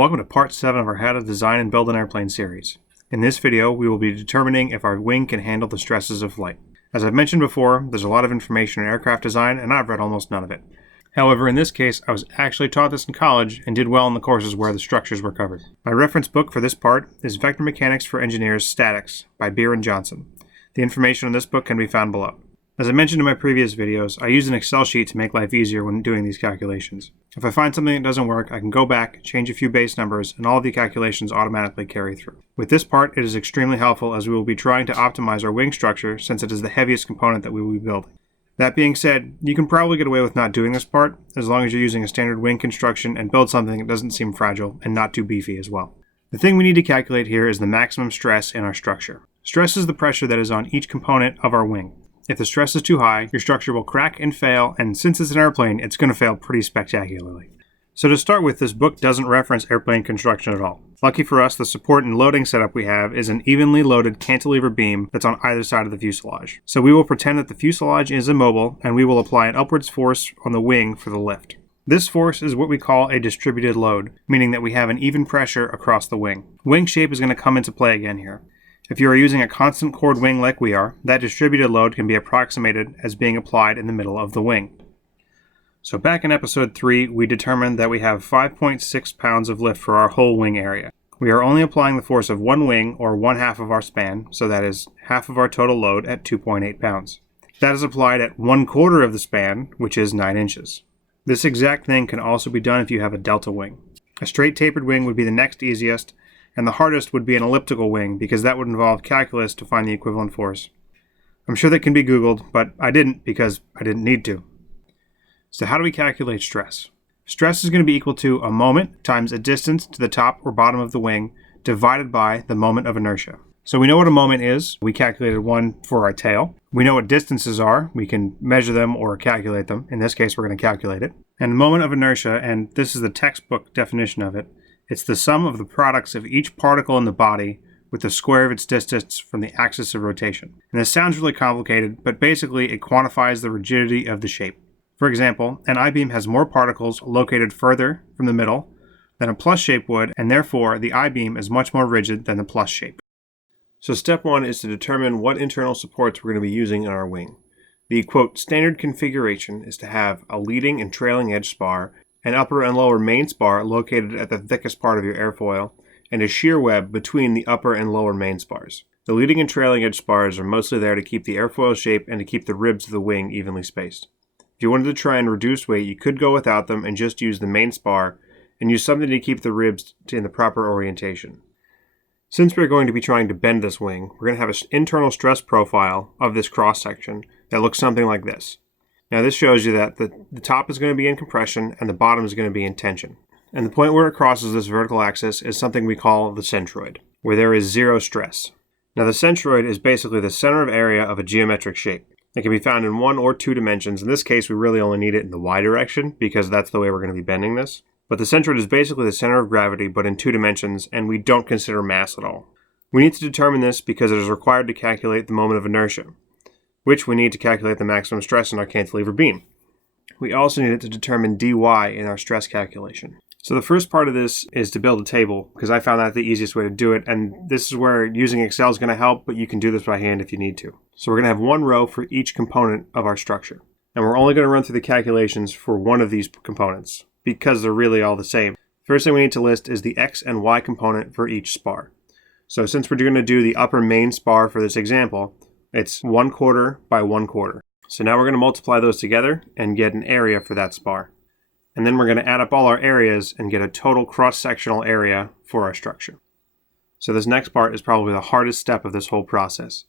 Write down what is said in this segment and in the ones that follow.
Welcome to part 7 of our How to Design and Build an Airplane series. In this video, we will be determining if our wing can handle the stresses of flight. As I've mentioned before, there's a lot of information in aircraft design, and I've read almost none of it. However, in this case, I was actually taught this in college and did well in the courses where the structures were covered. My reference book for this part is Vector Mechanics for Engineers Statics by Beer and Johnson. The information in this book can be found below. As I mentioned in my previous videos, I use an Excel sheet to make life easier when doing these calculations. If I find something that doesn't work, I can go back, change a few base numbers, and all of the calculations automatically carry through. With this part, it is extremely helpful as we will be trying to optimize our wing structure since it is the heaviest component that we will be building. That being said, you can probably get away with not doing this part, as long as you're using a standard wing construction and build something that doesn't seem fragile and not too beefy as well. The thing we need to calculate here is the maximum stress in our structure. Stress is the pressure that is on each component of our wing. If the stress is too high, your structure will crack and fail, and since it's an airplane, it's going to fail pretty spectacularly. So to start with, this book doesn't reference airplane construction at all. Lucky for us, the support and loading setup we have is an evenly loaded cantilever beam that's on either side of the fuselage. So we will pretend that the fuselage is immobile, and we will apply an upwards force on the wing for the lift. This force is what we call a distributed load, meaning that we have an even pressure across the wing. Wing shape is going to come into play again here. If you are using a constant chord wing like we are, that distributed load can be approximated as being applied in the middle of the wing. So back in episode 3, we determined that we have 5.6 pounds of lift for our whole wing area. We are only applying the force of one wing, or 1/2 of our span, so that is half of our total load at 2.8 pounds. That is applied at 1/4 of the span, which is 9 inches. This exact thing can also be done if you have a delta wing. A straight tapered wing would be the next easiest, and the hardest would be an elliptical wing because that would involve calculus to find the equivalent force. I'm sure that can be Googled, but I didn't because I didn't need to. So how do we calculate stress? Stress is going to be equal to a moment times a distance to the top or bottom of the wing divided by the moment of inertia. So we know what a moment is. We calculated one for our tail. We know what distances are. We can measure them or calculate them. In this case, we're going to calculate it. And the moment of inertia, and this is the textbook definition of it, it's the sum of the products of each particle in the body with the square of its distance from the axis of rotation. And this sounds really complicated, but basically it quantifies the rigidity of the shape. For example, an I-beam has more particles located further from the middle than a plus shape would, and therefore the I-beam is much more rigid than the plus shape. So step 1 is to determine what internal supports we're going to be using in our wing. The, quote, standard configuration is to have a leading and trailing edge spar, an upper and lower main spar located at the thickest part of your airfoil, and a shear web between the upper and lower main spars. The leading and trailing edge spars are mostly there to keep the airfoil shape and to keep the ribs of the wing evenly spaced. If you wanted to try and reduce weight, you could go without them and just use the main spar and use something to keep the ribs in the proper orientation. Since we're going to be trying to bend this wing, we're going to have an internal stress profile of this cross section that looks something like this. Now this shows you that the top is going to be in compression and the bottom is going to be in tension. And the point where it crosses this vertical axis is something we call the centroid, where there is zero stress. Now the centroid is basically the center of area of a geometric shape. It can be found in 1 or 2 dimensions. In this case, we really only need it in the y direction because that's the way we're going to be bending this. But the centroid is basically the center of gravity, but in 2 dimensions, and we don't consider mass at all. We need to determine this because it is required to calculate the moment of inertia, which we need to calculate the maximum stress in our cantilever beam. We also need it to determine dy in our stress calculation. So the first part of this is to build a table, because I found that the easiest way to do it, and this is where using Excel is going to help, but you can do this by hand if you need to. So we're going to have 1 row for each component of our structure, and we're only going to run through the calculations for one of these components, because they're really all the same. First thing we need to list is the x and y component for each spar. So since we're going to do the upper main spar for this example, it's 1/4 by 1/4. So now we're going to multiply those together and get an area for that spar. And then we're going to add up all our areas and get a total cross-sectional area for our structure. So this next part is probably the hardest step of this whole process,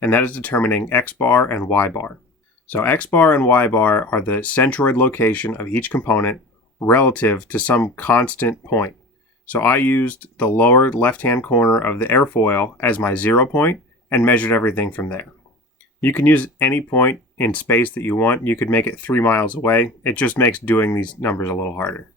and that is determining x bar and y bar. So x bar and y bar are the centroid location of each component relative to some constant point. So I used the lower left-hand corner of the airfoil as my 0 point and measured everything from there. You can use any point in space that you want. You could make it 3 miles away. It just makes doing these numbers a little harder.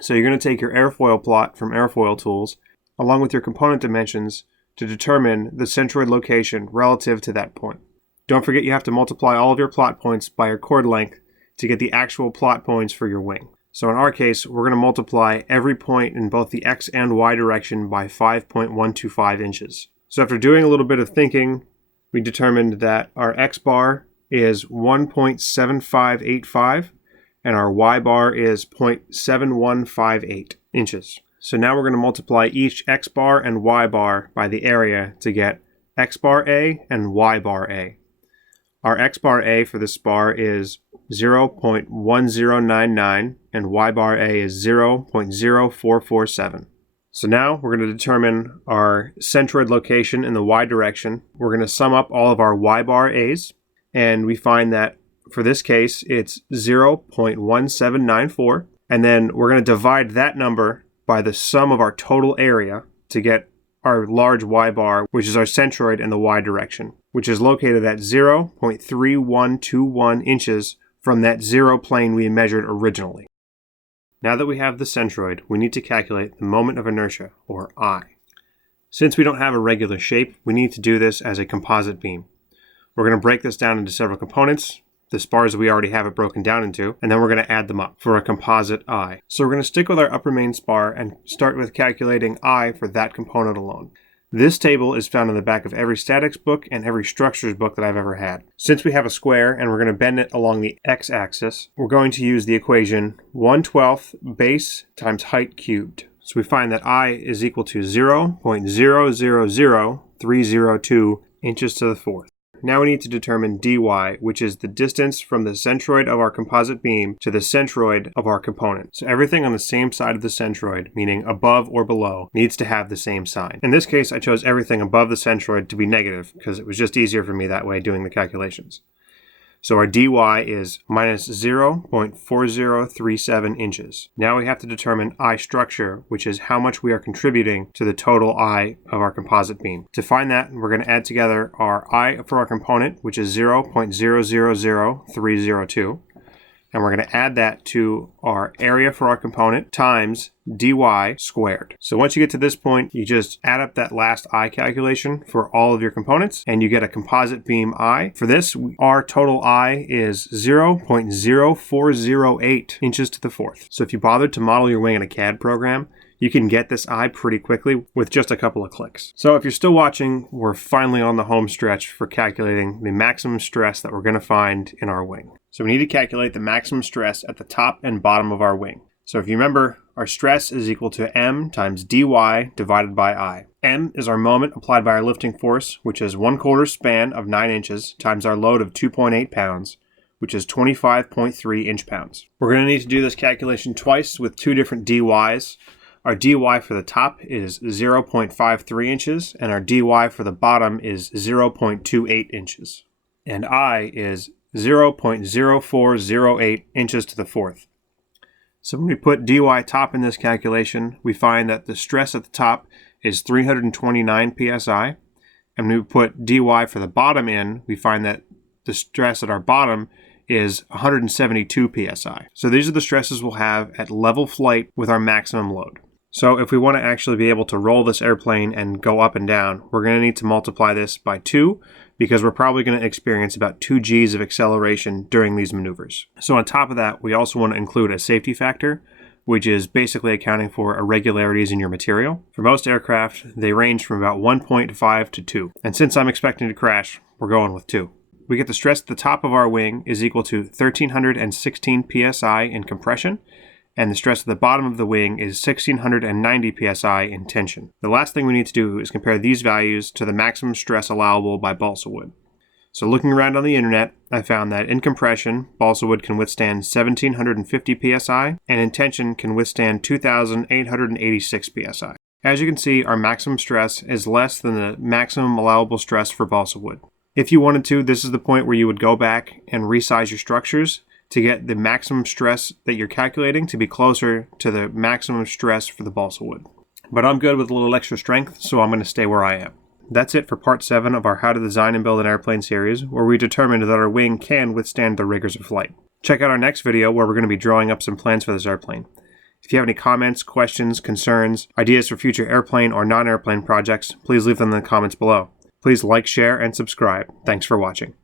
So you're going to take your airfoil plot from Airfoil Tools, along with your component dimensions, to determine the centroid location relative to that point. Don't forget you have to multiply all of your plot points by your chord length to get the actual plot points for your wing. So in our case, we're going to multiply every point in both the x and y direction by 5.125 inches. So after doing a little bit of thinking, we determined that our x bar is 1.7585 and our y bar is 0.7158 inches. So now we're going to multiply each x bar and y bar by the area to get x bar A and y bar A. Our x bar A for this bar is 0.1099 and y bar A is 0.0447. So now we're going to determine our centroid location in the y direction. We're going to sum up all of our y bar A's, and we find that for this case it's 0.1794, and then we're going to divide that number by the sum of our total area to get our large y bar, which is our centroid in the y direction, which is located at 0.3121 inches from that zero plane we measured originally. Now that we have the centroid, we need to calculate the moment of inertia, or I. Since we don't have a regular shape, we need to do this as a composite beam. We're going to break this down into several components, the spars we already have it broken down into, and then we're going to add them up for a composite I. So we're going to stick with our upper main spar and start with calculating I for that component alone. This table is found in the back of every statics book and every structures book that I've ever had. Since we have a square and we're going to bend it along the x-axis, we're going to use the equation 1/12 base times height cubed. So we find that I is equal to 0.000302 inches to the fourth. Now we need to determine dy, which is the distance from the centroid of our composite beam to the centroid of our component. So everything on the same side of the centroid, meaning above or below, needs to have the same sign. In this case, I chose everything above the centroid to be negative because it was just easier for me that way doing the calculations. So our dy is minus 0.4037 inches. Now we have to determine I structure, which is how much we are contributing to the total I of our composite beam. To find that, we're going to add together our I for our component, which is 0.000302. And we're going to add that to our area for our component times dy squared. So once you get to this point, you just add up that last I calculation for all of your components, and you get a composite beam I. For this, our total I is 0.0408 inches to the fourth. So if you bothered to model your wing in a CAD program, you can get this I pretty quickly with just a couple of clicks. So if you're still watching, we're finally on the home stretch for calculating the maximum stress that we're going to find in our wing. So we need to calculate the maximum stress at the top and bottom of our wing. So if you remember, our stress is equal to m times dy divided by I. M is our moment applied by our lifting force, which is 1/4 span of 9 inches times our load of 2.8 pounds, which is 25.3 inch-pounds. We're going to need to do this calculation twice with two different dy's. Our dy for the top is 0.53 inches, and our dy for the bottom is 0.28 inches. And I is 0.0408 inches to the fourth. So when we put dy top in this calculation, we find that the stress at the top is 329 psi. And when we put dy for the bottom in, we find that the stress at our bottom is 172 psi. So these are the stresses we'll have at level flight with our maximum load. So if we want to actually be able to roll this airplane and go up and down, we're going to need to multiply this by 2 because we're probably going to experience about 2 G's of acceleration during these maneuvers. So on top of that, we also want to include a safety factor, which is basically accounting for irregularities in your material. For most aircraft, they range from about 1.5 to 2. And since I'm expecting to crash, we're going with 2. We get the stress at the top of our wing is equal to 1,316 psi in compression, and the stress at the bottom of the wing is 1,690 psi in tension. The last thing we need to do is compare these values to the maximum stress allowable by balsa wood. So looking around on the internet, I found that in compression, balsa wood can withstand 1,750 psi, and in tension can withstand 2,886 psi. As you can see, our maximum stress is less than the maximum allowable stress for balsa wood. If you wanted to, this is the point where you would go back and resize your structures to get the maximum stress that you're calculating to be closer to the maximum stress for the balsa wood. But I'm good with a little extra strength, so I'm going to stay where I am. That's it for part 7 of our How to Design and Build an Airplane series, where we determined that our wing can withstand the rigors of flight. Check out our next video where we're going to be drawing up some plans for this airplane. If you have any comments, questions, concerns, ideas for future airplane or non-airplane projects, please leave them in the comments below. Please like, share, and subscribe. Thanks for watching.